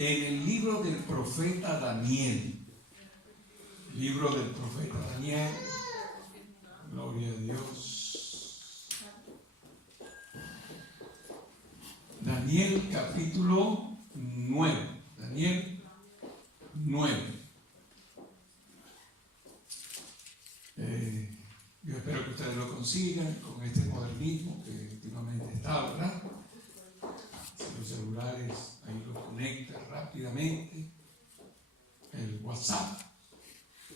en el libro del profeta Daniel. Libro del profeta Daniel. Gloria a Dios. Daniel capítulo 9. Daniel 9. Yo espero que ustedes lo consigan con este modernismo que últimamente está, ¿verdad? Los celulares ahí los conecta rápidamente. El WhatsApp,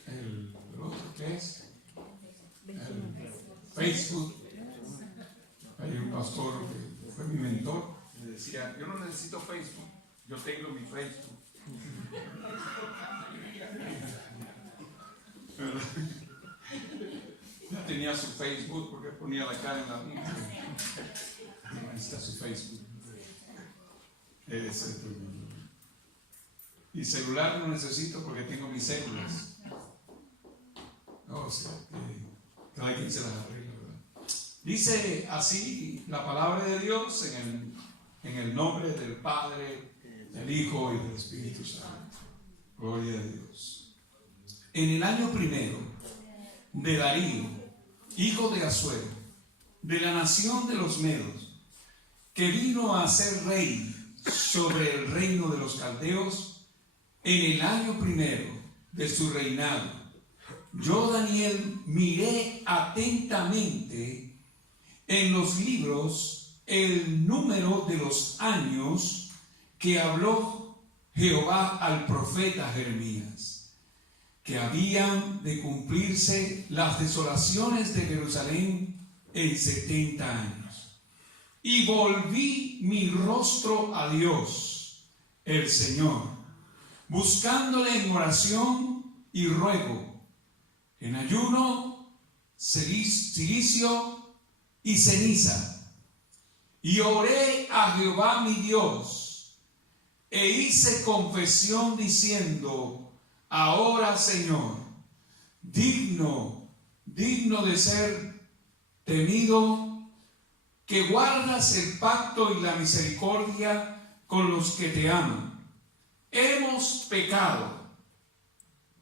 el otro que es el Facebook. Hay un pastor que fue mi mentor, me decía: yo no necesito Facebook, yo tengo mi Facebook. Ya tenía su Facebook porque ponía la cara en la Biblia. Ahí está su Facebook. Y celular no necesito porque tengo mis células. No, o sea, que cada quien se las arregla, ¿verdad? Dice así la palabra de Dios en el nombre del Padre, del Hijo y del Espíritu Santo. Gloria a Dios. En el año primero de Darío, hijo de Asuero, de la nación de los Medos, que vino a ser rey sobre el reino de los caldeos, en el año primero de su reinado, yo, Daniel, miré atentamente en los libros el número de los años que habló Jehová al profeta Jeremías, que habían de cumplirse las desolaciones de Jerusalén en 70 años. Y volví mi rostro a Dios, el Señor, buscándole en oración y ruego, en ayuno, cilicio y ceniza. Y oré a Jehová mi Dios, e hice confesión diciendo: ahora, Señor, digno de ser temido, que guardas el pacto y la misericordia con los que te aman. Hemos pecado,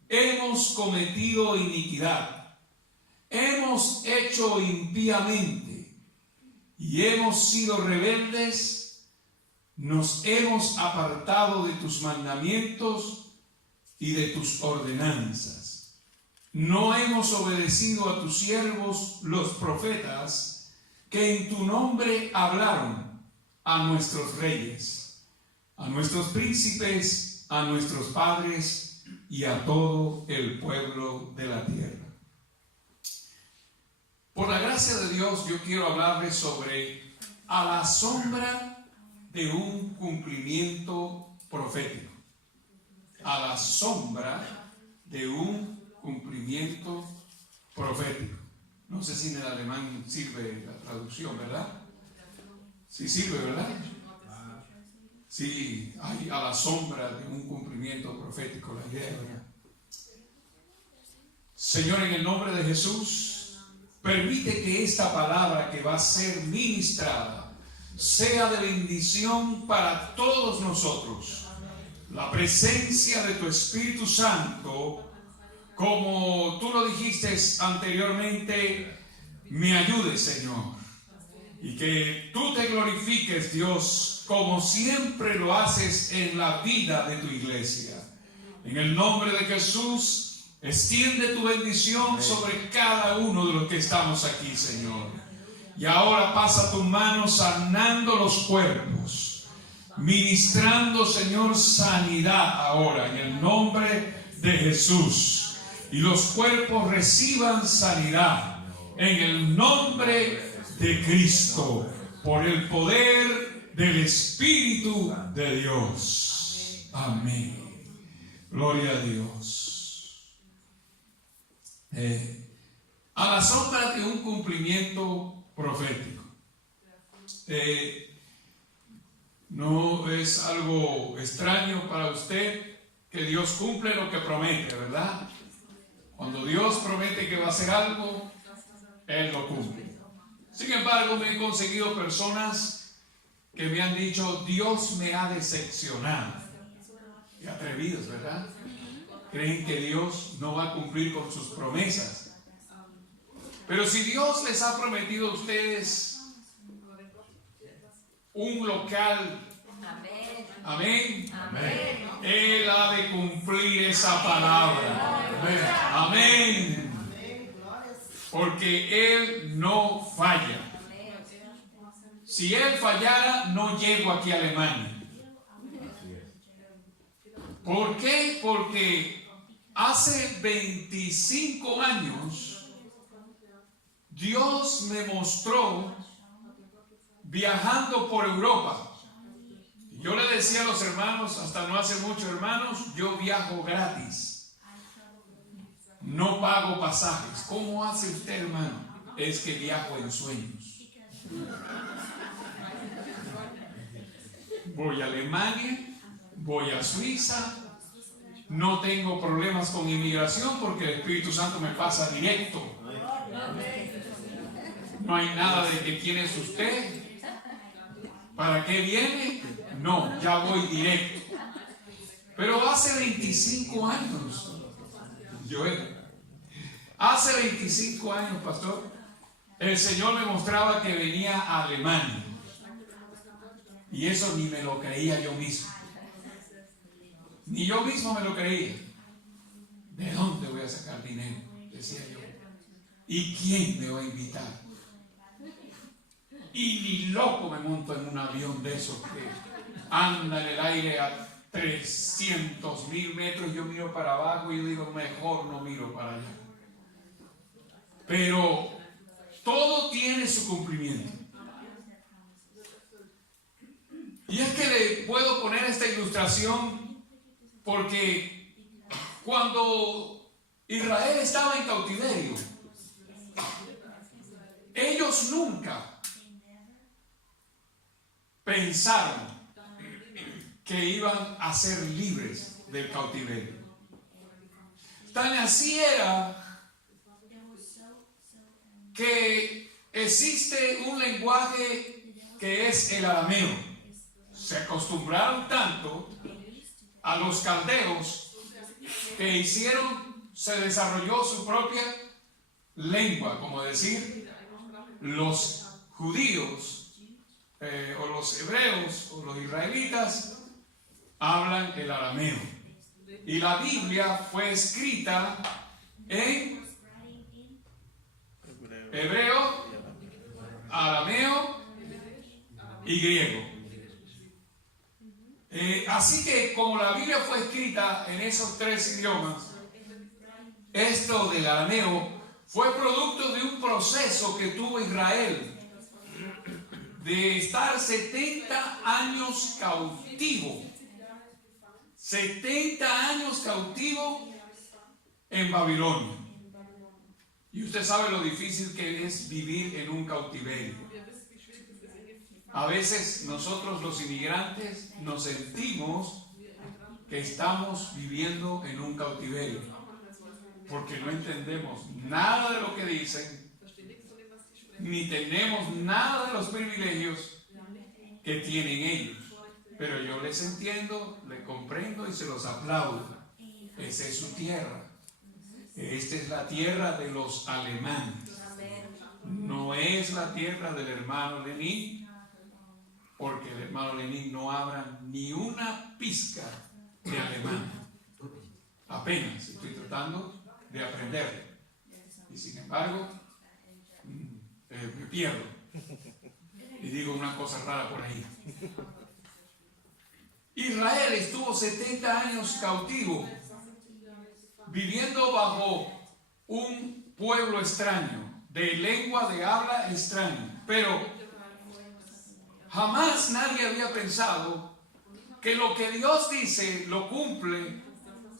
hemos cometido iniquidad, hemos hecho impíamente y hemos sido rebeldes, nos hemos apartado de tus mandamientos y de tus ordenanzas. No hemos obedecido a tus siervos los profetas, que en tu nombre hablaron a nuestros reyes, a nuestros príncipes, a nuestros padres y a todo el pueblo de la tierra. Por la gracia de Dios, yo quiero hablarles sobre a la sombra de un cumplimiento profético. A la sombra de un cumplimiento profético. No sé si en el alemán sirve la traducción, ¿verdad? Sí sirve, ¿verdad? Sí, hay a la sombra de un cumplimiento profético, la idea, ¿verdad? Señor, en el nombre de Jesús, permite que esta palabra que va a ser ministrada sea de bendición para todos nosotros. La presencia de tu Espíritu Santo, como tú lo dijiste anteriormente, me ayude, Señor, y que tú te glorifiques, Dios, como siempre lo haces en la vida de tu iglesia. En el nombre de Jesús, extiende tu bendición sobre cada uno de los que estamos aquí, Señor. Y ahora pasa tu mano sanando los cuerpos, ministrando, Señor, sanidad ahora, en el nombre de Jesús. Y los cuerpos reciban sanidad en el nombre de Cristo, por el poder del Espíritu de Dios. Amén. Gloria a Dios. A la sombra de un cumplimiento profético. No es algo extraño para usted que Dios cumple lo que promete, ¿verdad? Cuando Dios promete que va a hacer algo, Él lo cumple. Sin embargo, me he conseguido personas que me han dicho: Dios me ha decepcionado. Qué atrevidos, ¿verdad? Creen que Dios no va a cumplir con sus promesas. Pero si Dios les ha prometido a ustedes un local, amén, amén, Él ha de cumplir esa palabra. Amén. Porque Él no falla. Si Él fallara, no llego aquí a Alemania. ¿Por qué? Porque hace 25 años Dios me mostró viajando por Europa. Yo le decía a los hermanos, hasta no hace mucho, hermanos, yo viajo gratis. No pago pasajes. ¿Cómo hace usted, hermano? Es que viajo en sueños. Voy a Alemania, voy a Suiza, no tengo problemas con inmigración porque el Espíritu Santo me pasa directo. No hay nada de que quién es usted, para qué viene, no, ya voy directo. Pero hace 25 años, hace 25 años, pastor, el Señor me mostraba que venía a Alemania. Y eso ni me lo creía yo mismo. Ni yo mismo me lo creía. ¿De dónde voy a sacar dinero? Decía yo. ¿Y quién me va a invitar? Y ni loco me monto en un avión de esos que anda en el aire a 300.000 metros. Yo miro para abajo y yo digo, mejor no miro para allá. Pero todo tiene su cumplimiento. Y es que le puedo poner esta ilustración porque cuando Israel estaba en cautiverio, ellos nunca pensaron que iban a ser libres del cautiverio. Tan así era que existe un lenguaje que es el arameo. Se acostumbraron tanto a los caldeos que se desarrolló su propia lengua, como decir, los judíos o los hebreos o los israelitas hablan el arameo. Y la Biblia fue escrita en hebreo, arameo y griego. Así que como la Biblia fue escrita en esos tres idiomas, esto del arameo fue producto de un proceso que tuvo Israel de estar 70 años cautivo. 70 años cautivo en Babilonia. Y usted sabe lo difícil que es vivir en un cautiverio. A veces nosotros los inmigrantes nos sentimos que estamos viviendo en un cautiverio porque no entendemos nada de lo que dicen, ni tenemos nada de los privilegios que tienen ellos. Pero yo les entiendo, les comprendo y se los aplaudo. Esa es su tierra. Esta es la tierra de los alemanes. No es la tierra del hermano Lenin, porque el hermano Lenin no habla ni una pizca de alemán. Apenas estoy tratando de aprender. Y sin embargo, me pierdo. Y digo una cosa rara por ahí. Israel estuvo 70 años cautivo, viviendo bajo un pueblo extraño, de lengua de habla extraña. Pero jamás nadie había pensado que lo que Dios dice lo cumple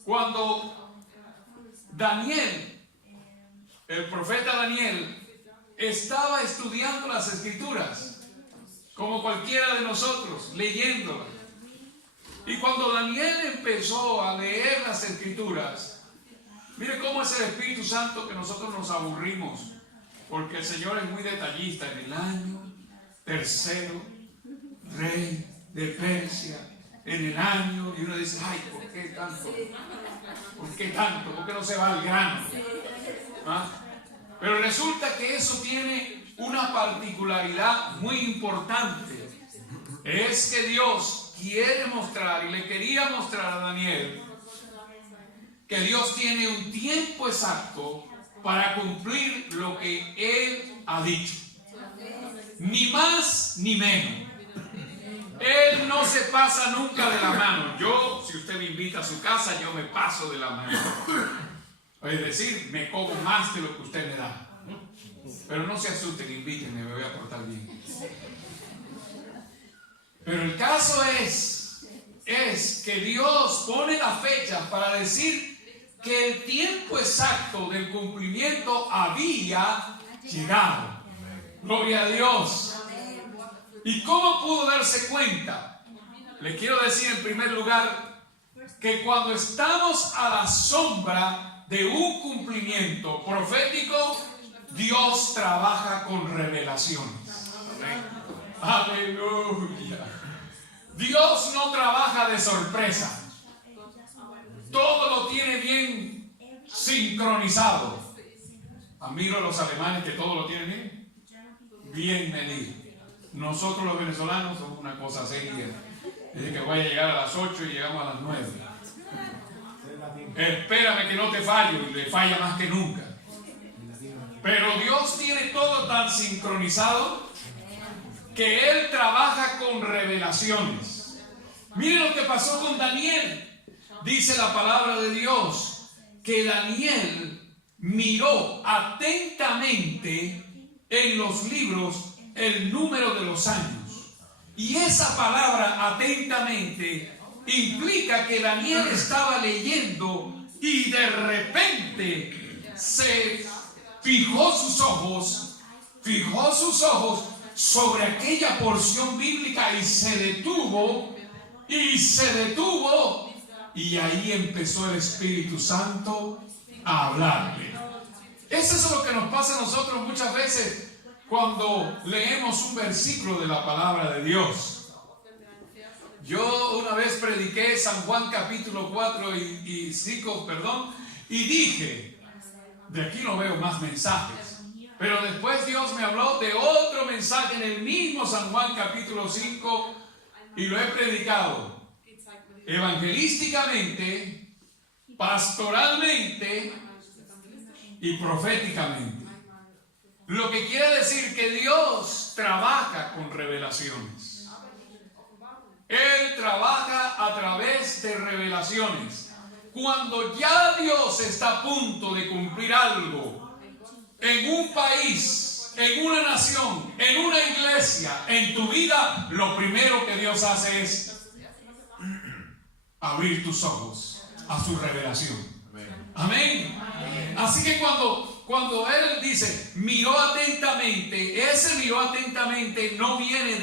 cuando Daniel, el profeta Daniel, estaba estudiando las Escrituras, como cualquiera de nosotros, leyéndolas. Y cuando Daniel empezó a leer las Escrituras, mire cómo es el Espíritu Santo que nosotros nos aburrimos, porque el Señor es muy detallista. En el año tercero, rey de Persia, en el año, y uno dice, ay, qué tanto? ¿Por qué tanto? ¿Por qué no se va al grano? ¿Ah? Pero resulta que eso tiene una particularidad muy importante. Es que Dios quiere mostrar, y le quería mostrar a Daniel, que Dios tiene un tiempo exacto para cumplir lo que Él ha dicho. Ni más ni menos. Él no se pasa nunca de la mano. Yo, si usted me invita a su casa, yo me paso de la mano. Es decir, me como más de lo que usted me da. Pero no se asusten, invítenme, me voy a portar bien. Pero el caso es que Dios pone la fecha para decir que el tiempo exacto del cumplimiento había llegado. Gloria a Dios. ¿Y cómo pudo darse cuenta? Le quiero decir en primer lugar que cuando estamos a la sombra de un cumplimiento profético, Dios trabaja con revelaciones. Aleluya. Dios no trabaja de sorpresa. Todo lo tiene bien sincronizado. Admiro a los alemanes que todo lo tienen bien medido. Nosotros los venezolanos somos una cosa seria. Dice que voy a llegar a las 8 y llegamos a las 9. Espérame que no te fallo, y le falla más que nunca. Pero Dios tiene todo tan sincronizado que Él trabaja con revelaciones. Miren lo que pasó con Daniel. Dice la palabra de Dios que Daniel miró atentamente en los libros el número de los años. Y esa palabra atentamente implica que Daniel estaba leyendo y de repente se fijó sus ojos sobre aquella porción bíblica y se detuvo, y ahí empezó el Espíritu Santo a hablarle. Eso es lo que nos pasa a nosotros muchas veces cuando leemos un versículo de la palabra de Dios. Yo una vez prediqué San Juan capítulo 4 y 5, y dije, de aquí no veo más mensajes, pero después Dios me habló de otro mensaje en el mismo San Juan capítulo 5 y lo he predicado evangelísticamente, pastoralmente y proféticamente. Lo que quiere decir que Dios trabaja con revelaciones. Él trabaja a través de revelaciones. Cuando ya Dios está a punto de cumplir algo en un país, en una nación, en una iglesia, en tu vida, lo primero que Dios hace es abrir tus ojos a su revelación. Amén. Así que cuando Él dice miró atentamente, ese miró atentamente no viene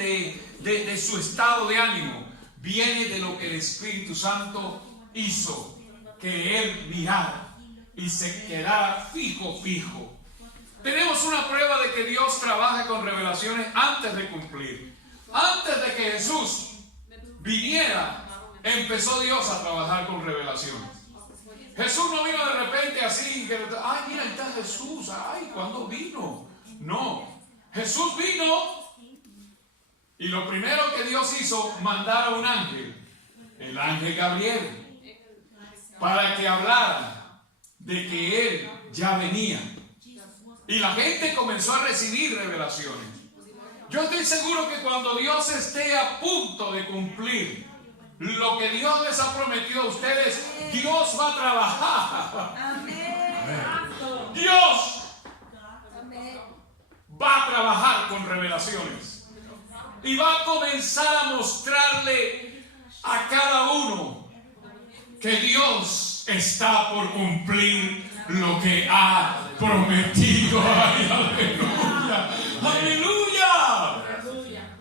de su estado de ánimo, viene de lo que el Espíritu Santo hizo que Él mirara y se quedara fijo. Tenemos una prueba de que Dios trabaja con revelaciones antes de cumplir. Antes de que Jesús viniera, empezó Dios a trabajar con revelaciones. Jesús no vino de repente así, ay, mira, ahí está Jesús, ay, ¿cuándo vino? No, Jesús vino y lo primero que Dios hizo, mandar a un ángel, el ángel Gabriel, para que hablara de que Él ya venía. Y la gente comenzó a recibir revelaciones. Yo estoy seguro que cuando Dios esté a punto de cumplir lo que Dios les ha prometido a ustedes, Dios va a trabajar. Amén. Dios va a trabajar con revelaciones y va a comenzar a mostrarle a cada uno que Dios está por cumplir lo que ha prometido. Ay, aleluya, aleluya.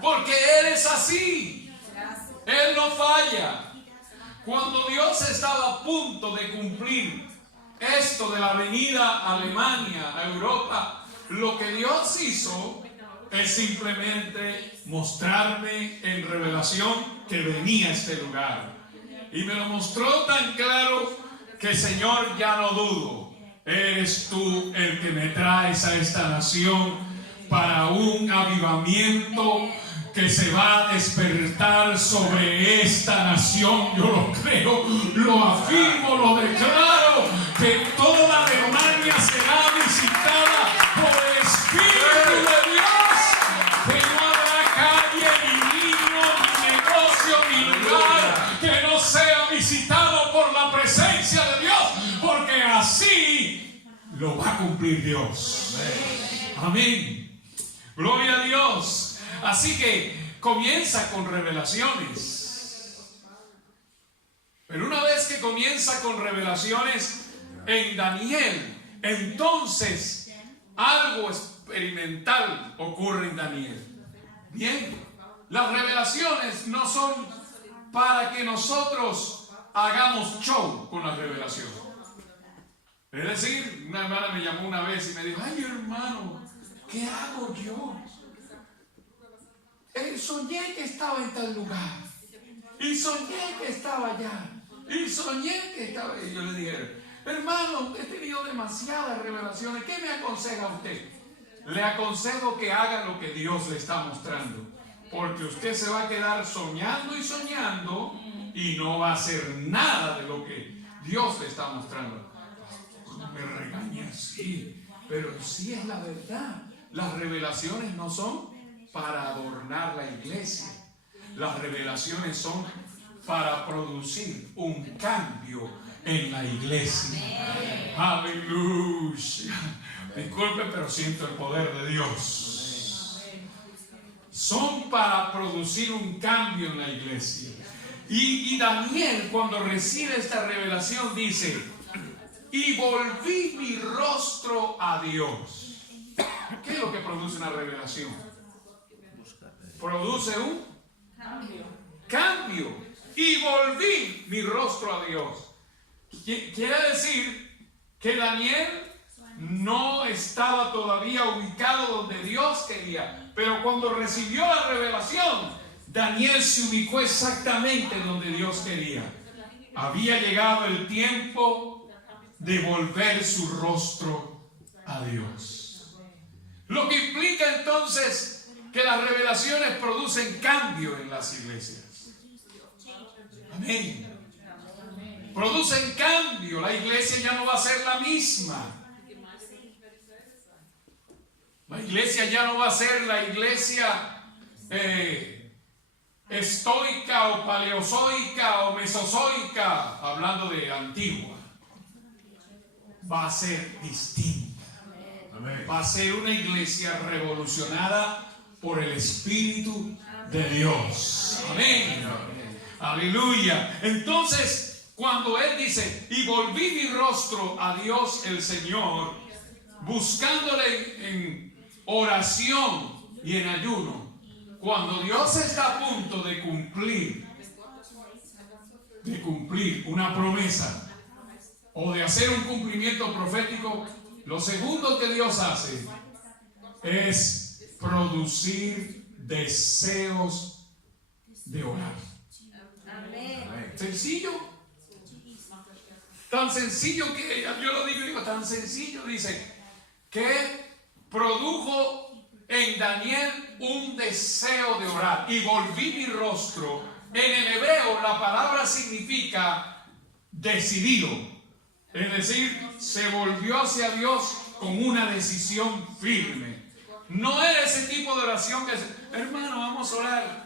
Porque Él es así. Él no falla. Cuando Dios estaba a punto de cumplir esto de la venida a Alemania, a Europa, lo que Dios hizo es simplemente mostrarme en revelación que venía a este lugar. Y me lo mostró tan claro que, Señor, ya no dudo. Eres tú el que me traes a esta nación para un avivamiento que se va a despertar sobre esta nación. Yo lo creo, lo afirmo, lo declaro, que toda Alemania será visitada por el Espíritu de Dios, que no habrá calle, ni niño, ni negocio, ni lugar que no sea visitado por la presencia de Dios, porque así lo va a cumplir Dios. Amén. Gloria a Dios. Así que comienza con revelaciones. Pero una vez que comienza con revelaciones en Daniel, entonces algo experimental ocurre en Daniel. Bien, las revelaciones no son para que nosotros hagamos show con las revelaciones. Es decir, una hermana me llamó una vez y me dijo: ay, hermano, ¿qué hago yo? Soñé que estaba en tal lugar, y soñé que estaba allá, y soñé que estaba... Y yo le dije: hermano, he tenido demasiadas revelaciones, ¿qué me aconseja usted? Le aconsejo que haga lo que Dios le está mostrando, porque usted se va a quedar soñando y soñando y no va a hacer nada de lo que Dios le está mostrando. No me regañe así, pero sí es la verdad. Las revelaciones no son para adornar la iglesia. Las revelaciones son para producir un cambio en la iglesia. Aleluya. Disculpe, pero siento el poder de Dios. Son para producir un cambio en la iglesia. Y Daniel, cuando recibe esta revelación, dice: y volví mi rostro a Dios. ¿Qué es lo que produce una revelación? Produce un cambio. Y volví mi rostro a Dios. Quiere decir que Daniel no estaba todavía ubicado donde Dios quería, pero cuando recibió la revelación, Daniel se ubicó exactamente donde Dios quería. Había llegado el tiempo de volver su rostro a Dios. Lo que implica entonces que las revelaciones producen cambio en las iglesias. Amén. Producen cambio. La iglesia ya no va a ser la misma. La iglesia ya no va a ser la iglesia estoica o paleozoica o mesozoica, hablando de antigua. Va a ser distinta. Va a ser una iglesia revolucionada por el Espíritu de Dios. Amén. Aleluya. Entonces, cuando él dice: y volví mi rostro a Dios el Señor, buscándole en oración y en ayuno, cuando Dios está a punto de cumplir una promesa o de hacer un cumplimiento profético, lo segundo que Dios hace es producir deseos de orar. Sencillo. Tan sencillo que yo lo digo, tan sencillo, dice que produjo en Daniel un deseo de orar. Y volví mi rostro. En el hebreo la palabra significa decidido. Es decir, se volvió hacia Dios con una decisión firme. No era ese tipo de oración que hermano, vamos a orar.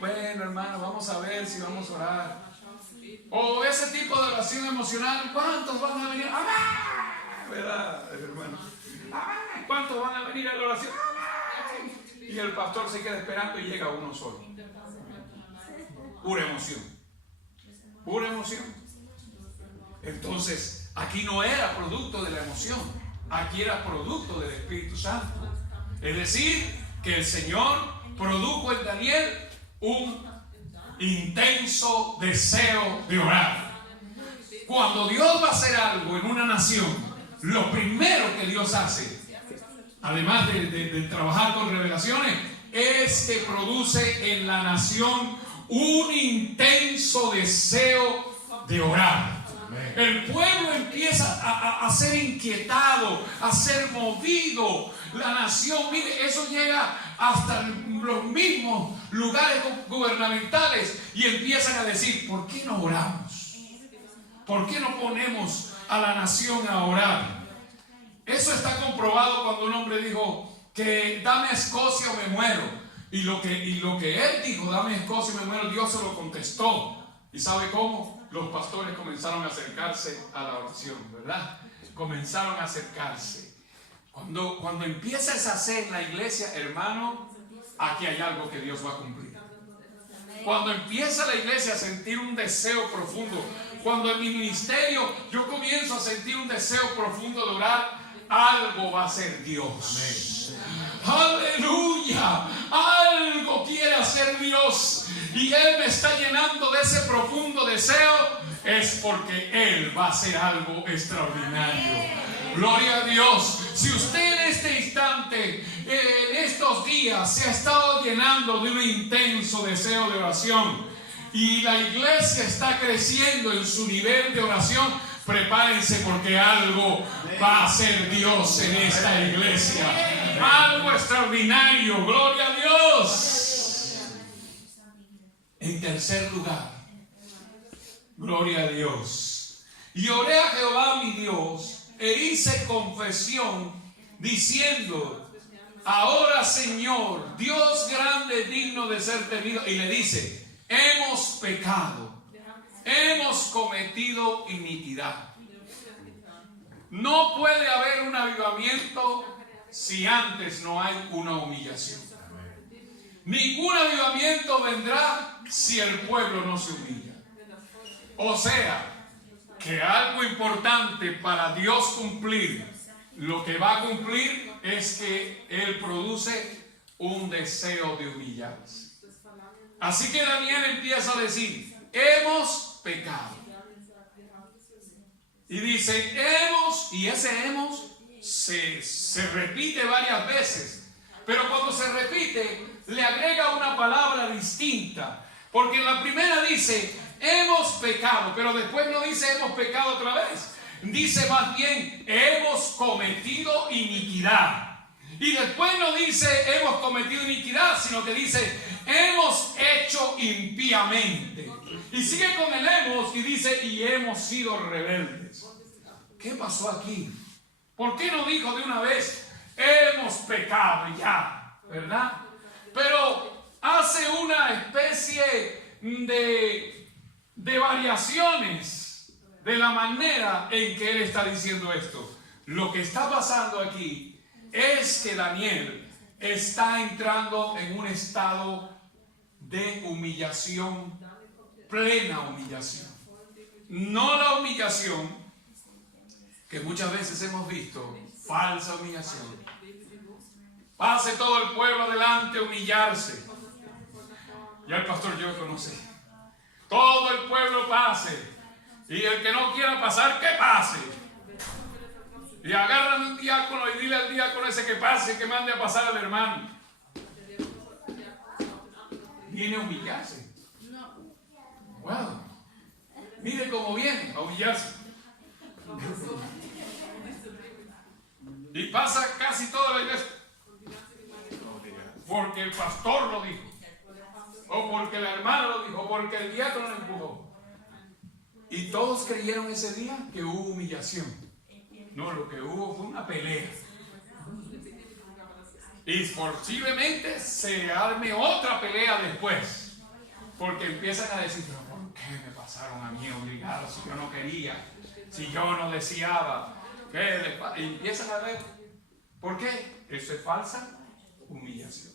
Bueno, hermano, vamos a ver si vamos a orar. O ese tipo de oración emocional. ¿Cuántos van a venir? ¡Amén! ¿Verdad, hermano? ¡Amén! ¿Cuántos van a venir a la oración? ¡Amén! Y el pastor se queda esperando y llega uno solo. Pura emoción. Pura emoción. Entonces, aquí no era producto de la emoción. Aquí era producto del Espíritu Santo. Es decir, que el Señor produjo en Daniel un intenso deseo de orar. Cuando Dios va a hacer algo en una nación, lo primero que Dios hace además de trabajar con revelaciones, es que produce en la nación un intenso deseo de orar. El pueblo empieza a ser inquietado, a ser movido. La nación, mire, eso llega hasta los mismos lugares gubernamentales y empiezan a decir: ¿por qué no oramos? ¿Por qué no ponemos a la nación a orar? Eso está comprobado cuando un hombre dijo que dame Escocia o me muero. Y lo que él dijo, dame Escocia o me muero, Dios se lo contestó. ¿Y sabe cómo? Los pastores comenzaron a acercarse a la oración, ¿verdad? Comenzaron a acercarse. Cuando empieza esa sed en la iglesia, hermano, aquí hay algo que Dios va a cumplir. Cuando empieza la iglesia a sentir un deseo profundo, cuando en mi ministerio yo comienzo a sentir un deseo profundo de orar, algo va a hacer Dios. Aleluya. Algo quiere hacer Dios y Él me está llenando de ese profundo deseo. Es porque Él va a hacer algo extraordinario. Gloria a Dios. Si usted en este instante, en estos días, se ha estado llenando de un intenso deseo de oración y la iglesia está creciendo en su nivel de oración, prepárense, porque algo va a hacer Dios en esta iglesia. Algo extraordinario. Gloria a Dios. En tercer lugar, gloria a Dios. Y oré a Jehová mi Dios e hice confesión diciendo: ahora, Señor, Dios grande, digno de ser temido. Y le dice: hemos pecado, hemos cometido iniquidad. No puede haber un avivamiento si antes no hay una humillación. Ningún avivamiento vendrá si el pueblo no se humilla. O sea, que algo importante para Dios cumplir, lo que va a cumplir es que Él produce un deseo de humillarse. Así que Daniel empieza a decir: hemos pecado. Y dice hemos, y ese hemos se repite varias veces. Pero cuando se repite, le agrega una palabra distinta. Porque en la primera dice hemos pecado, pero después no dice hemos pecado otra vez. Dice más bien hemos cometido iniquidad. Y después no dice hemos cometido iniquidad, sino que dice hemos hecho impíamente. Y sigue con el hemos y dice y hemos sido rebeldes. ¿Qué pasó aquí? ¿Por qué no dijo de una vez hemos pecado ya? ¿Verdad? Pero hace una especie de variaciones de la manera en que él está diciendo esto. Lo que está pasando aquí es que Daniel está entrando en un estado de humillación, plena humillación. No la humillación que muchas veces hemos visto, falsa humillación. Pase todo el pueblo adelante a humillarse. Ya el pastor yo conoce. Todo el pueblo pase. Y el que no quiera pasar, que pase. Y agarran un diácono y dile al diácono ese que pase, que mande a pasar al hermano. Viene a humillarse. Wow. Mire cómo viene a humillarse. Y pasa casi toda la iglesia. Porque el pastor lo dijo. O porque la hermana lo dijo. O porque el diácono lo empujó. Y todos creyeron ese día que hubo humillación. No, lo que hubo fue una pelea. Y posiblemente se arme otra pelea después. Porque empiezan a decir: ¿pero por qué me pasaron a mí obligado si yo no quería? Si yo no deseaba. Y empiezan a ver. ¿Por qué? Eso es falsa humillación.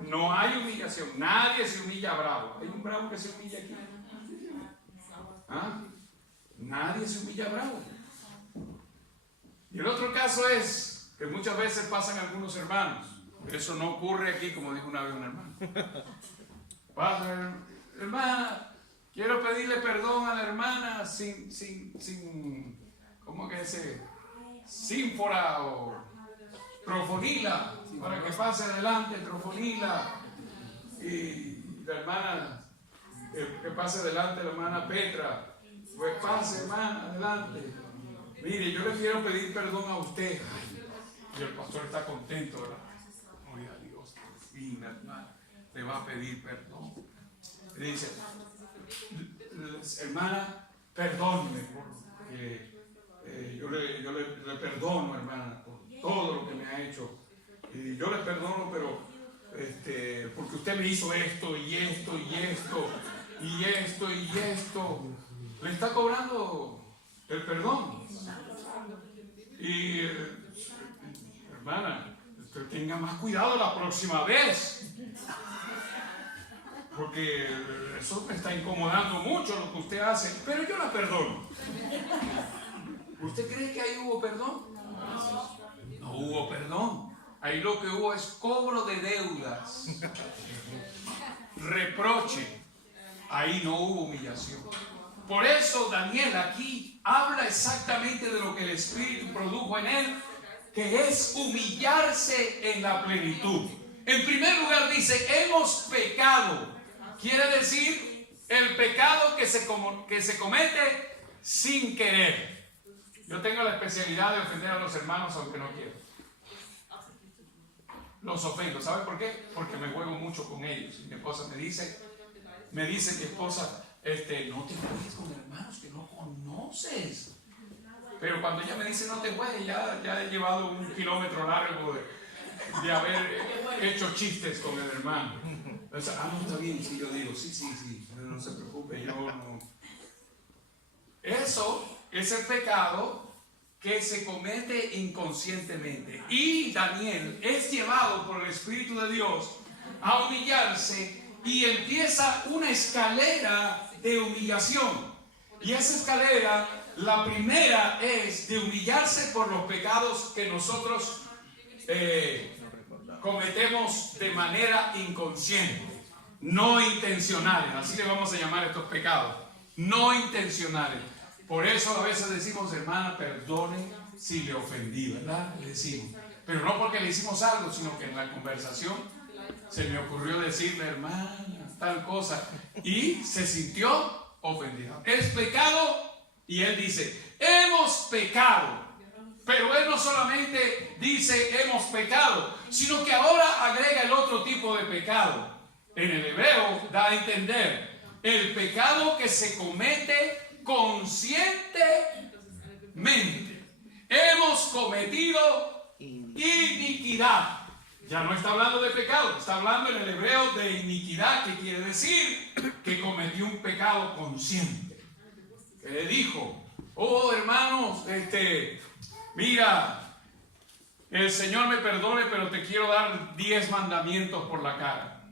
No hay humillación. Nadie se humilla bravo. ¿Hay un bravo que se humilla aquí? ¿Ah? Nadie se humilla bravo. Y el otro caso es que muchas veces pasan algunos hermanos. Pero eso no ocurre aquí, como dijo una vez un hermano. Pasa, hermana, quiero pedirle perdón a la hermana sin ¿cómo que se? Sínfora o Trofonila, para que pase adelante, Trofonila. Y la hermana, que pase adelante la hermana Petra. Pues pase, hermana, adelante. Mire, yo le quiero pedir perdón a usted. Ay, y el pastor está contento, ¿verdad? Gloria a Dios, por fin, hermana, le va a pedir perdón. Le dice, hermana, perdóneme, porque yo le perdono, hermana, por todo lo que me ha hecho. Y yo le perdono, pero porque usted me hizo esto y esto y esto y esto y esto. Le está cobrando el perdón. Y hermana, usted tenga más cuidado la próxima vez, porque eso me está incomodando mucho lo que usted hace, pero yo la perdono. ¿Usted cree que ahí hubo perdón? No hubo perdón. Ahí lo que hubo es cobro de deudas, reproche. Ahí no hubo humillación. Por eso Daniel aquí habla exactamente de lo que el Espíritu produjo en él, que es humillarse en la plenitud. En primer lugar dice, hemos pecado. Quiere decir, el pecado que se comete sin querer. Yo tengo la especialidad de ofender a los hermanos aunque no quiero. Los ofendo. ¿Sabe por qué? Porque me juego mucho con ellos. Mi esposa me dice mi esposa, no te juegues con hermanos que no conoces. Pero cuando ella me dice no te juegues, ya he llevado un kilómetro largo de haber hecho chistes con el hermano. Entonces, no está bien, sí, yo digo, sí, no se preocupe, yo no. Eso es el pecado que se comete inconscientemente. Y Daniel es llevado por el Espíritu de Dios a humillarse y empieza una escalera de humillación. Y esa escalera, la primera es de humillarse por los pecados que nosotros cometemos de manera inconsciente, no intencionales. Así le vamos a llamar a estos pecados, no intencionales. Por eso a veces decimos, hermana, perdone si le ofendí, ¿verdad? Le decimos. Pero no porque le hicimos algo, sino que en la conversación se me ocurrió decirle, hermana, tal cosa. Y se sintió ofendida. Es pecado. Y él dice, hemos pecado. Pero él no solamente dice hemos pecado, sino que ahora agrega el otro tipo de pecado. En el hebreo da a entender el pecado que se comete conscientemente. Hemos cometido iniquidad. Ya no está hablando de pecado, está hablando en el hebreo de iniquidad, que quiere decir que cometió un pecado consciente. Que le dijo, oh hermanos, mira, el Señor me perdone, pero te quiero dar 10 mandamientos por la cara.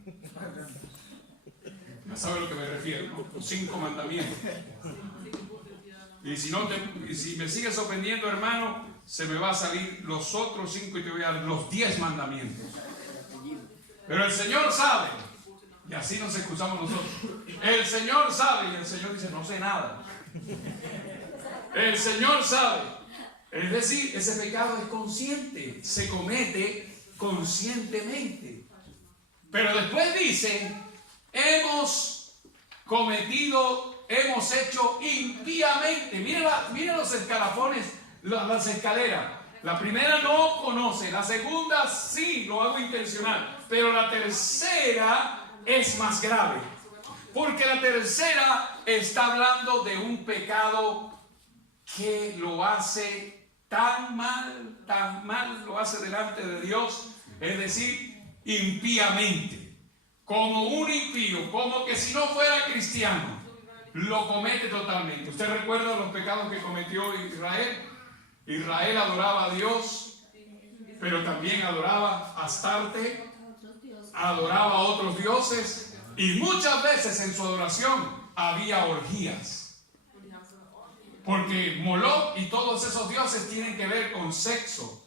Ya sabe a lo que me refiero, ¿no? 5 mandamientos. Y si me sigues ofendiendo, hermano, se me va a salir los otros 5 y te voy a dar los 10 mandamientos. Pero el Señor sabe, y así nos excusamos nosotros. El Señor sabe, y el Señor dice, no sé nada. El Señor sabe. Es decir, ese pecado es consciente, se comete conscientemente. Pero después dice, hemos hecho impíamente. Mira los escalafones, las escaleras. La primera no conoce, la segunda sí, lo hago intencional. Pero la tercera es más grave. Porque la tercera está hablando de un pecado que lo hace tan mal, lo hace delante de Dios, es decir, impíamente. Como un impío, como que si no fuera cristiano, lo comete totalmente. ¿Usted recuerda los pecados que cometió Israel? Israel adoraba a Dios, pero también adoraba a Astarte, adoraba a otros dioses, y muchas veces en su adoración había orgías. Porque Moloch y todos esos dioses tienen que ver con sexo,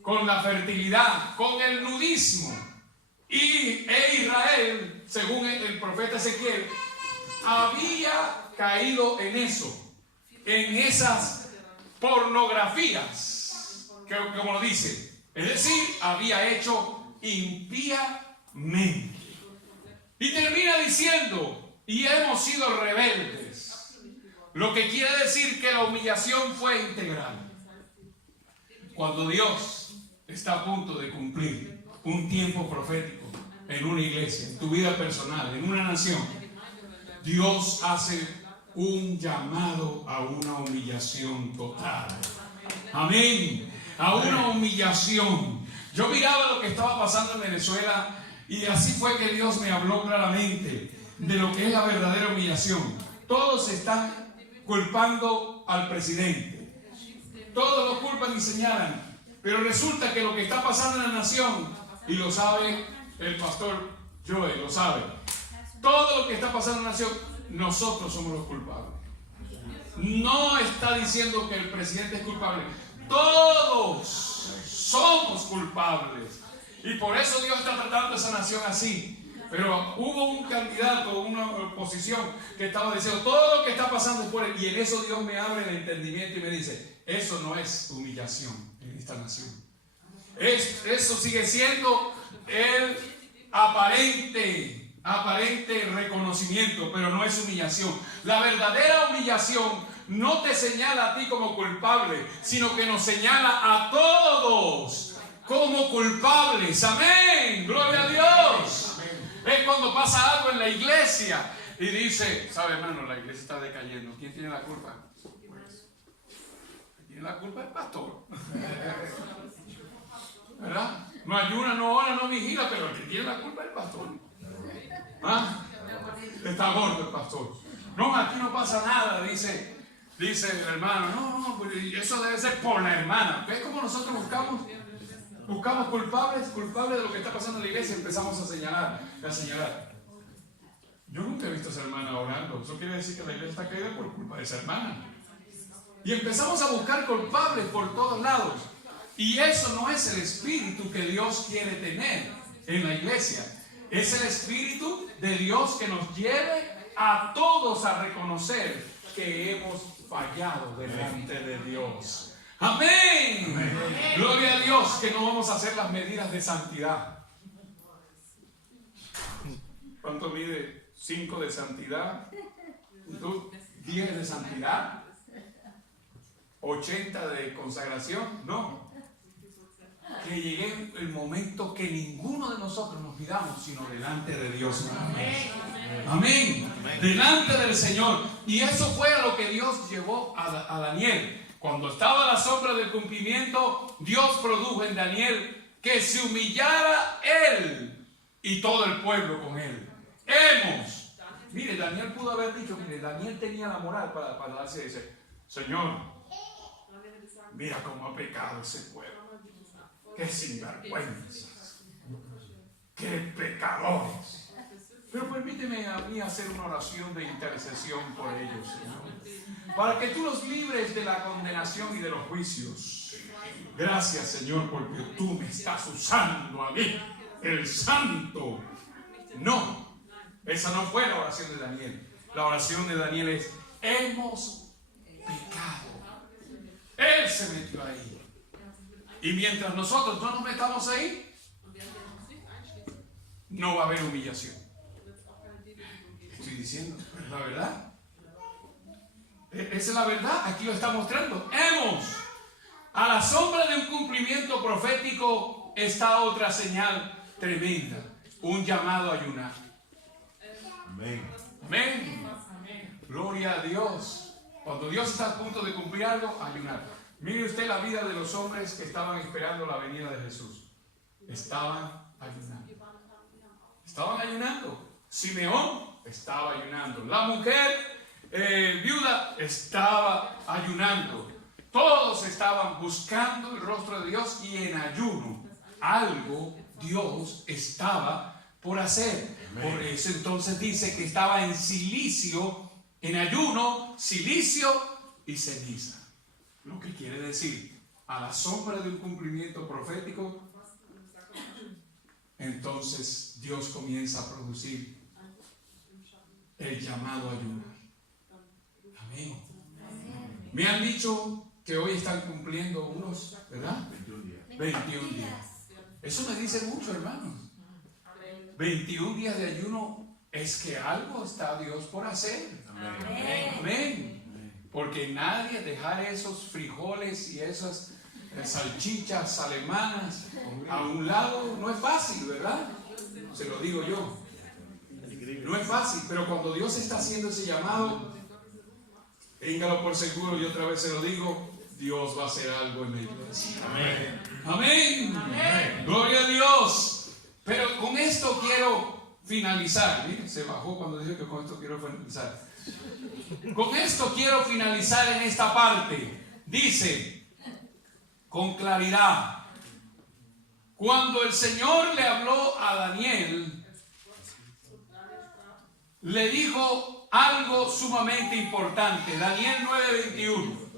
con la fertilidad, con el nudismo. E Israel, según el profeta Ezequiel, había caído en eso, en esas pornografías, que como lo dice, Es decir, había hecho impíamente. Y termina diciendo, y hemos sido rebeldes. Lo que quiere decir que la humillación fue integral. Cuando Dios está a punto de cumplir un tiempo profético en una iglesia, en tu vida personal, en una nación, Dios hace un llamado a una humillación total. Amén. A una humillación. Yo miraba lo que estaba pasando en Venezuela y así fue que Dios me habló claramente de lo que es la verdadera humillación. Todos están culpando al presidente. Todos lo culpan y señalan. Pero resulta que lo que está pasando en la nación, y lo sabe el pastor Joel, lo sabe. Todo lo que está pasando en la nación, nosotros somos los culpables. No está diciendo que el presidente es culpable. Todos somos culpables. Y por eso Dios está tratando a esa nación así. Pero hubo un candidato, una oposición que estaba diciendo todo lo que está pasando es por él. Y en eso Dios me abre el entendimiento y me dice, eso no es humillación en esta nación. Eso sigue siendo el aparente reconocimiento, pero no es humillación. La verdadera humillación no te señala a ti como culpable, sino que nos señala a todos como culpables. Amén, gloria a Dios. Es cuando pasa algo en la iglesia y dice, sabe hermano, la iglesia está decayendo. ¿Quién tiene la culpa? Pues, tiene la culpa el pastor. ¿Verdad? No ayuna, no ora, no vigila, pero el que tiene la culpa es el pastor. ¿Ah? Está muerto el pastor. No, aquí no pasa nada, dice el hermano. No, pues eso debe ser por la hermana. ¿Ves cómo nosotros buscamos culpables de lo que está pasando en la iglesia? Empezamos a señalar. Yo nunca he visto a esa hermana orando. Eso quiere decir que la iglesia está caída por culpa de esa hermana. Y empezamos a buscar culpables por todos lados. Y eso no es el espíritu que Dios quiere tener en la iglesia. Es el espíritu de Dios que nos lleve a todos a reconocer que hemos fallado delante de Dios. Amén. Amén. Gloria a Dios, que no vamos a hacer las medidas de santidad. ¿Cuánto mide 5 de santidad? ¿Tú 10 de santidad? ¿80 de consagración? No. Que llegue el momento que ninguno de nosotros nos pidamos, sino delante de Dios. Amén. Amén. Amén. Delante del Señor. Y eso fue a lo que Dios llevó a Daniel. Cuando estaba a la sombra del cumplimiento, Dios produjo en Daniel que se humillara él y todo el pueblo con él. Mire, Daniel pudo haber dicho, Daniel tenía la moral para darse ese, Señor, mira cómo ha pecado ese pueblo. Qué sinvergüenzas, qué pecadores. Pero permíteme a mí hacer una oración de intercesión por ellos, Señor, para que tú los libres de la condenación y de los juicios. Gracias, Señor, porque tú me estás usando a mí, el santo. No, esa no fue la oración de Daniel. La oración de Daniel es, hemos pecado. Él se metió ahí. Y mientras nosotros no nos metamos ahí, no va a haber humillación. Estoy diciendo, es la verdad. Esa es la verdad, aquí lo está mostrando. A la sombra de un cumplimiento profético está otra señal tremenda. Un llamado a ayunar. Amén. Amén. Gloria a Dios. Cuando Dios está a punto de cumplir algo, ayunar. Mire usted la vida de los hombres que estaban esperando la venida de Jesús. Estaban ayunando. Estaban ayunando. Simeón estaba ayunando. La mujer viuda estaba ayunando. Todos estaban buscando el rostro de Dios y en ayuno. Algo Dios estaba por hacer. Amén. Por eso entonces dice que estaba en silicio, en ayuno, silicio y ceniza. Lo que quiere decir, a la sombra de un cumplimiento profético, entonces Dios comienza a producir el llamado a ayunar. Amén. Me han dicho que hoy están cumpliendo unos, ¿verdad? 21 días. Eso me dice mucho, hermanos. 21 días de ayuno es que algo está Dios por hacer. Amén. Amén. Porque nadie dejar esos frijoles y esas salchichas alemanas a un lado no es fácil, ¿verdad? Se lo digo yo. No es fácil, pero cuando Dios está haciendo ese llamado, téngalo por seguro, y otra vez se lo digo, Dios va a hacer algo en la iglesia. Amén. Amén. Amén. Gloria a Dios. Pero con esto quiero finalizar. Miren, se bajó cuando dije que con esto quiero finalizar. Con esto quiero finalizar en esta parte. Dice, con claridad, cuando el Señor le habló a Daniel, le dijo algo sumamente importante. Daniel 9:21.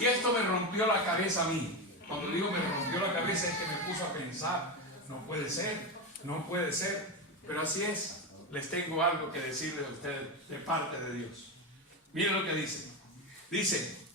Y esto me rompió la cabeza a mí. Cuando digo me rompió la cabeza es que me puso a pensar, no puede ser, no puede ser. Pero así es. Les tengo algo que decirles a ustedes de parte de Dios. Miren lo que dice. Dice,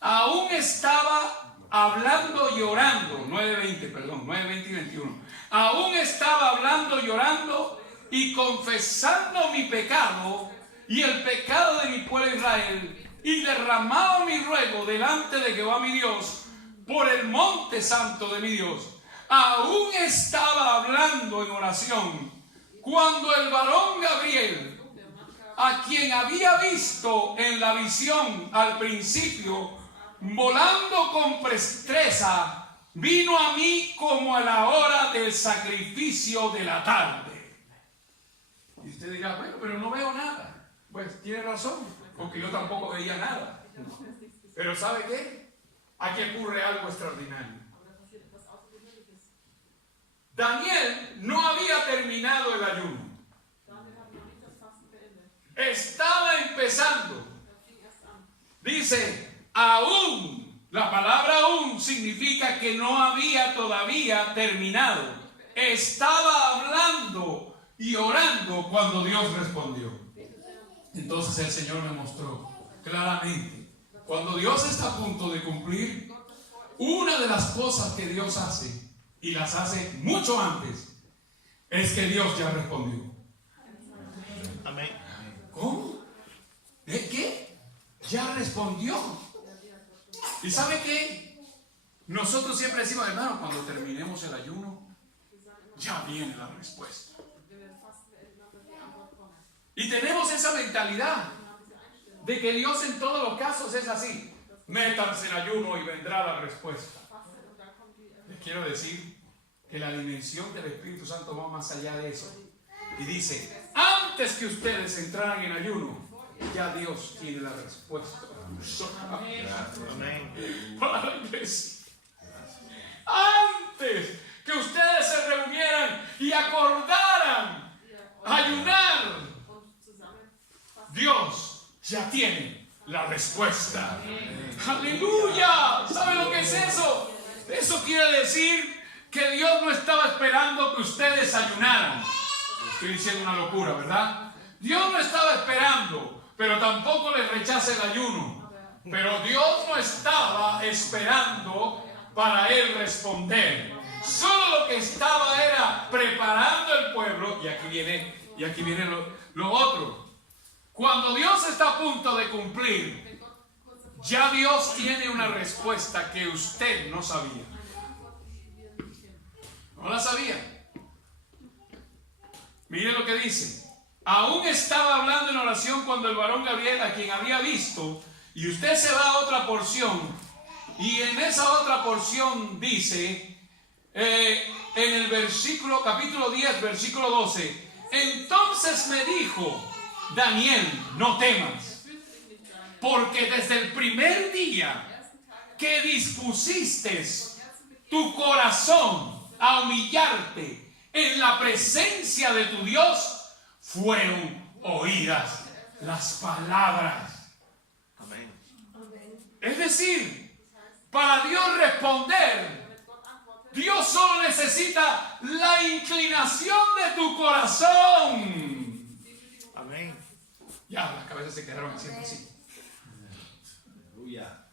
aún estaba hablando y orando. 9:20 y 21. Aún estaba hablando y orando y confesando mi pecado y el pecado de mi pueblo Israel, y derramaba mi ruego delante de Jehová mi Dios por el monte santo de mi Dios. Aún estaba hablando en oración cuando el varón Gabriel, a quien había visto en la visión al principio, volando con presteza, vino a mí como a la hora del sacrificio de la tarde. Y usted dirá, bueno, pero no veo nada. Pues tiene razón, porque yo tampoco veía nada. Pero ¿sabe qué? Aquí ocurre algo extraordinario. Daniel no había terminado el ayuno. Estaba empezando. Dice, aún. La palabra aún significa que no había todavía terminado. Estaba hablando y orando cuando Dios respondió. Entonces el Señor me mostró claramente, cuando Dios está a punto de cumplir, una de las cosas que Dios hace, y las hace mucho antes, es que Dios ya respondió. Amén. ¿Cómo? ¿De qué? Ya respondió. ¿Y sabe qué? Nosotros siempre decimos, hermano, cuando terminemos el ayuno, ya viene la respuesta. Y tenemos esa mentalidad de que Dios en todos los casos es así. Métanse en ayuno y vendrá la respuesta. Les quiero decir que la dimensión del Espíritu Santo va más allá de eso. Y dice, antes que ustedes entraran en ayuno, ya Dios tiene la respuesta. Amén. Para la iglesia. Antes que ustedes se reunieran y acordaran ayunar, Dios ya tiene la respuesta. ¡Aleluya! ¿Sabe lo que es eso? Eso quiere decir que Dios no estaba esperando que ustedes ayunaran. Estoy diciendo una locura, ¿verdad? Dios no estaba esperando, pero tampoco les rechaza el ayuno. Pero Dios no estaba esperando para Él responder. Solo lo que estaba era preparando el pueblo. Y aquí viene lo otro. Cuando Dios está a punto de cumplir, ya Dios tiene una respuesta que usted no sabía. No la sabía. Mire lo que dice. Aún estaba hablando en oración cuando el varón Gabriel, a quien había visto, y usted se va a otra porción, y en esa otra porción dice, en el capítulo 10, versículo 12, entonces me dijo, Daniel, no temas, porque desde el primer día que dispusiste tu corazón a humillarte en la presencia de tu Dios, fueron oídas las palabras. Amén. Es decir, para Dios responder, Dios solo necesita la inclinación de tu corazón. Amén. Ya, las cabezas se quedaron haciendo así. Aleluya.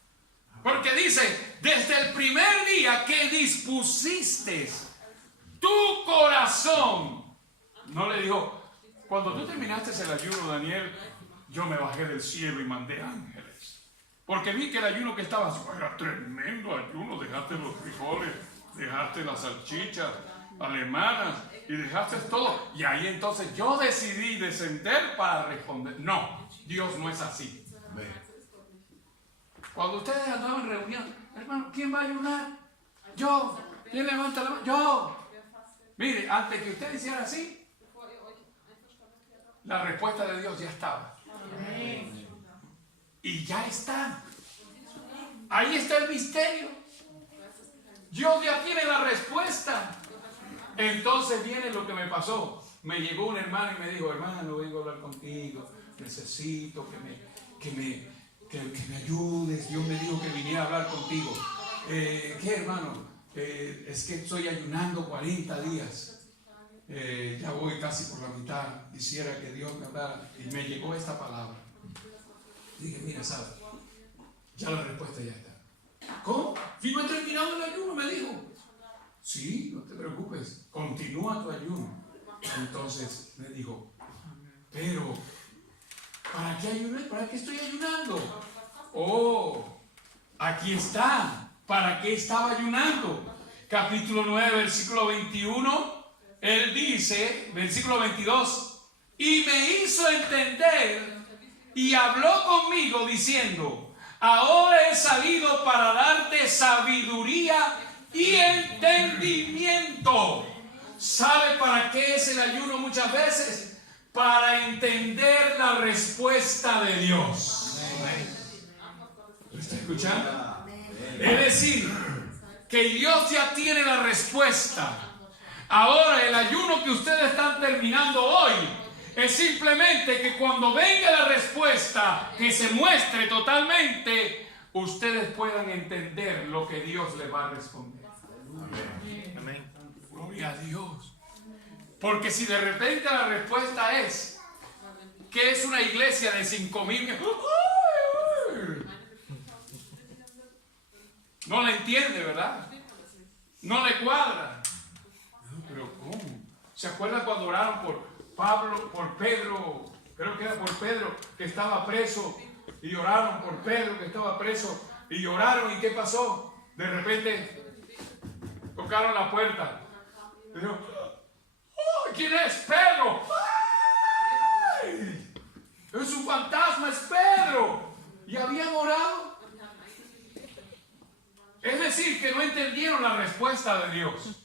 Porque dice, desde el primer día que dispusiste tu corazón. No le dijo, cuando tú terminaste el ayuno, Daniel, yo me bajé del cielo y mandé ángeles. Porque vi que el ayuno que estabas era tremendo ayuno. Dejaste los frijoles, dejaste las salchichas alemanas y dejaste todo. Y ahí entonces yo decidí descender para responder. No, Dios no es así. Cuando ustedes andaban en reunión, hermano, ¿quién va a ayunar? Yo. ¿Quién levanta la mano? Yo. Mire, antes que usted hiciera así, la respuesta de Dios ya estaba. Y ya está. Ahí está el misterio. Dios ya tiene la respuesta. Entonces viene lo que me pasó. Me llegó un hermano y me dijo, hermano, vengo a hablar contigo. Necesito que me ayudes. Dios me dijo que viniera a hablar contigo. ¿Qué, hermano? Es que estoy ayunando 40 días. Ya voy casi por la mitad. Quisiera que Dios me hablara. Y me llegó esta palabra. Dije, mira, ¿sabes? Ya la respuesta ya está. ¿Cómo? Si no he terminado el ayuno, me dijo. Sí, no te preocupes. Continúa tu ayuno. Entonces me dijo, pero ¿para qué ayuné? ¿Para qué estoy ayunando? Oh, aquí está. ¿Para qué estaba ayunando? Capítulo 9, versículo 21. Él dice, versículo 22, y me hizo entender y habló conmigo diciendo, ahora he salido para darte sabiduría y entendimiento. ¿Sabe para qué es el ayuno muchas veces? Para entender la respuesta de Dios. ¿Lo está escuchando? Es decir, que Dios ya tiene la respuesta. Ahora el ayuno que ustedes están terminando hoy es simplemente que cuando venga la respuesta que se muestre totalmente, ustedes puedan entender lo que Dios les va a responder. Amén. Gloria a Dios. Porque si de repente la respuesta es que es una iglesia de 5,000, no la entiende, ¿verdad? No le cuadra. Pero ¿cómo? ¿Se acuerdan cuando oraron por Pablo, por Pedro? Creo que era por Pedro que estaba preso. Y oraron por Pedro que estaba preso. Y oraron, ¿y qué pasó? De repente tocaron la puerta. Y dijo, ¡oh! ¿Quién es? ¡Pedro! ¡Ay! Es un fantasma, es Pedro. Y habían orado. Es decir, que no entendieron la respuesta de Dios.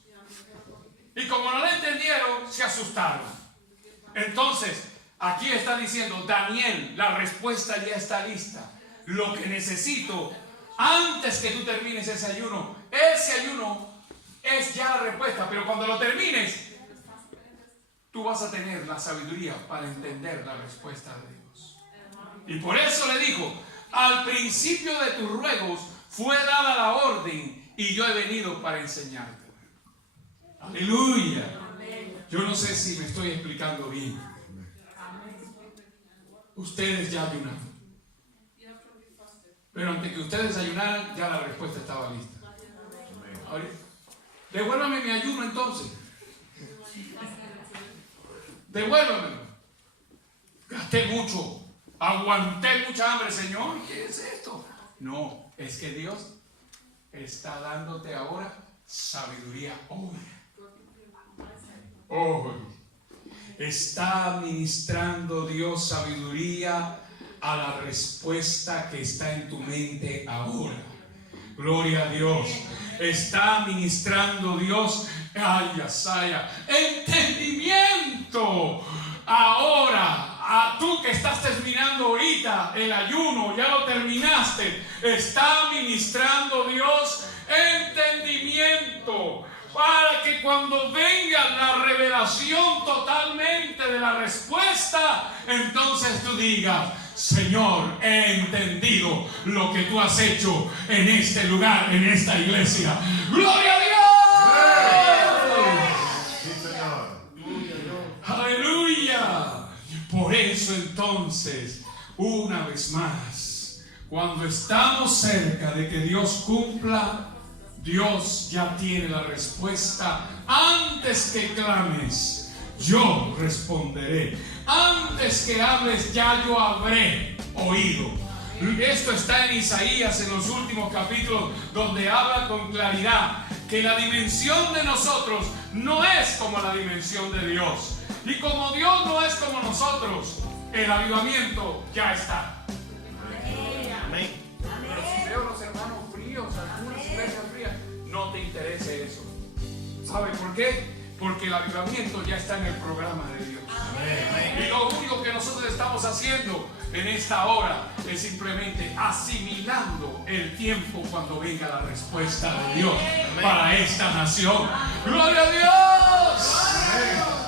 Y como no la entendieron, se asustaron. Entonces, aquí está diciendo, Daniel, la respuesta ya está lista. Lo que necesito, antes que tú termines ese ayuno es ya la respuesta. Pero cuando lo termines, tú vas a tener la sabiduría para entender la respuesta de Dios. Y por eso le dijo, al principio de tus ruegos fue dada la orden y yo he venido para enseñarte. Aleluya. Yo no sé si me estoy explicando bien. Ustedes ya ayunaron. Pero antes que ustedes ayunaran, ya la respuesta estaba lista. Ahora, devuélvame mi ayuno entonces. Devuélvamelo. Gasté mucho. Aguanté mucha hambre, Señor. ¿Qué es esto? No, es que Dios está dándote ahora sabiduría hoy. Hoy está ministrando Dios sabiduría a la respuesta que está en tu mente ahora. Gloria a Dios. Está ministrando Dios entendimiento ahora. A tú que estás terminando ahorita el ayuno, ya lo terminaste, está ministrando Dios entendimiento para que cuando venga la revelación totalmente de la respuesta, entonces tú digas, Señor, he entendido lo que tú has hecho en este lugar, en esta iglesia. ¡Gloria a Dios! Sí, Señor. ¡Aleluya! Por eso entonces, una vez más, Cuando estamos cerca de que Dios cumpla, Dios ya tiene la respuesta. Antes que clames, yo responderé. Antes que hables, ya yo habré oído. Esto está en Isaías, en los últimos capítulos, donde habla con claridad que la dimensión de nosotros no es como la dimensión de Dios. Y como Dios no es como nosotros, el avivamiento ya está. Amén. Pero si veo los hermanos fríos, algunas iglesias frías, no te interese eso. ¿Sabe por qué? Porque el avivamiento ya está en el programa de Dios. Amén. Y lo único que nosotros estamos haciendo en esta hora es simplemente asimilando el tiempo cuando venga la respuesta de Dios para esta nación. ¡Gloria a Dios! Amén.